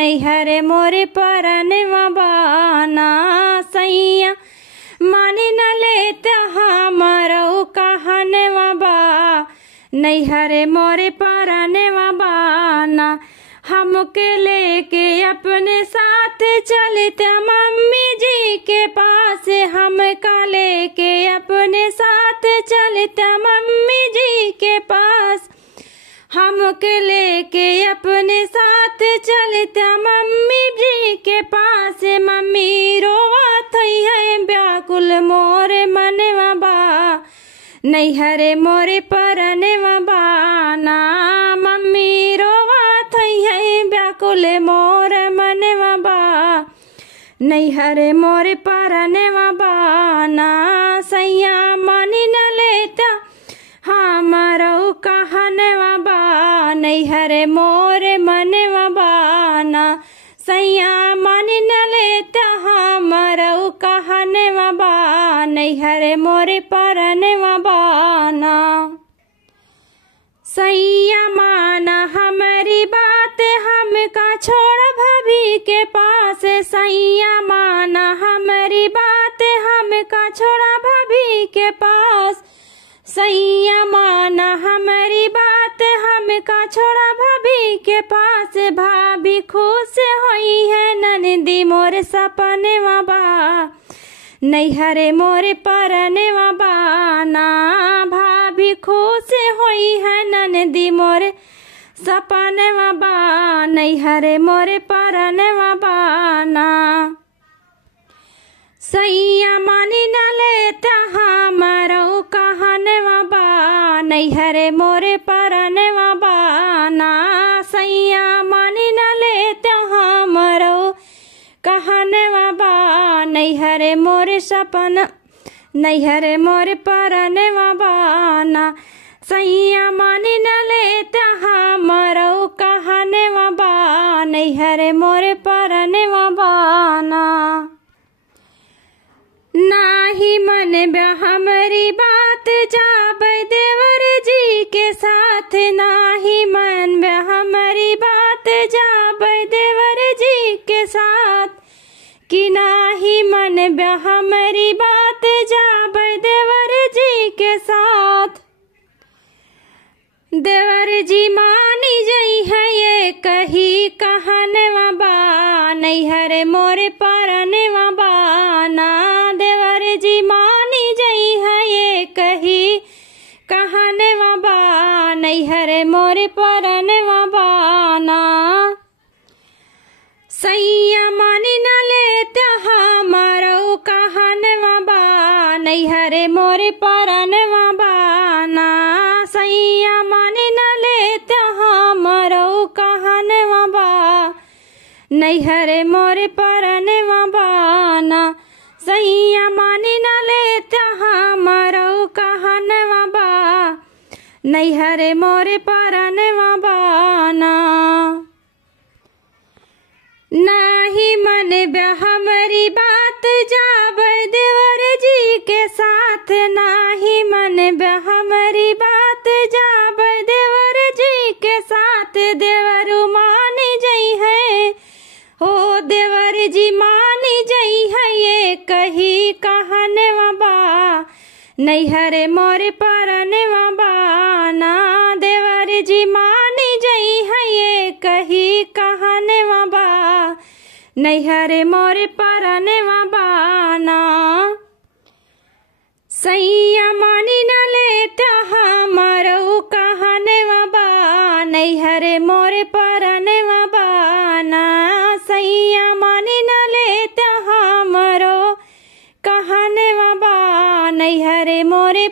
नैहरे मोरे परनवा बाना सैया मानी न लेत हमरो कहनवा बा नैहरे मोरे परनवा बाना हमके लेके अपने साथ चलते मम्मी जी के पास हमका लेके अपने साथ चलते मम्मी जी के पास हमके लेके अपने साथ चलते मम्मी जी के पास मम्मी रोवत है व्याकुल मोरे मनवा बा नैहरे मोरे परनवा बाना मम्मी रोवत है व्याकुल मोरे मनवा बा नैहरे मोरे परनवा बाना सैया मानी न लेता हमरो कहनवा बा नैहरे मोरे मनवा बाना सैया मानी न लेता हमरो कहनवा बा नैहरे मोरे परनवा बाना सैया माना हमारी बात हमका छोड़ भाभी के पास सैया माना हमारी बात हमका छोड़ा भाभी के पास सैया माना हमारी बात हमका छोड़ा भाभी के पास भाभी खुश होई है ननदी मोर सपनवा बा नैहरे मोरे परनवा बाना भाभी खुश होई है ननदी मोरे सपनवा बा नैहरे मोरे परनवा बाना सैया मानी न लेता हमरो कहनवा बा नैहरे मोरे परनवा बाना सैया मानी न लेता हमरो कहनवा बा नैहरे मोरे सपन नैहरे मोरे परनवा बाना सैया मानी न लेता हमरो कहनवा बा नैहरे मोरे परनवा बाना नाही मन हमारी बात जाब देवर जी के साथ नाही मन हमारी बात जाब देवर जी के साथ कि नाही मन हमारी बात जाब देवर जी के साथ देवर जी मानी जई है ये कही कहनवा बा नैहरे मोरे परनवा बाना देवर जी मानी जई है ये कही कहनवा बा नैहरे मोरे परनवा बाना सैया मानी न लेता हमरो कहनवा बा नैहरे मोरे परनवा बाना सैया मानी न लेता हमरो कहनवा बा नैहरे मोरे परनवा बाना सैया मानी न लेता हमरो कहनवा बा नैहरे मोरे परनवा बाना नाही मन हमारी बात जाब देवर जी के साथ नाही मन हमारी बात जाब देवर जी के साथ देवर मानी जई है हो देवर जी मानी जई है ये कही कहनवा बा नैहरे मोरे परनवा बाना देवर जी मानी जई है ये कही कहनवा बा नैहरे मोरे परनवा बाना सैया मानी न लेता हमरो कहनवा बा नैहरे मोरे परनवा बाना सैया मानी न लेता हमरो कहनवा बा नैहरे मोरे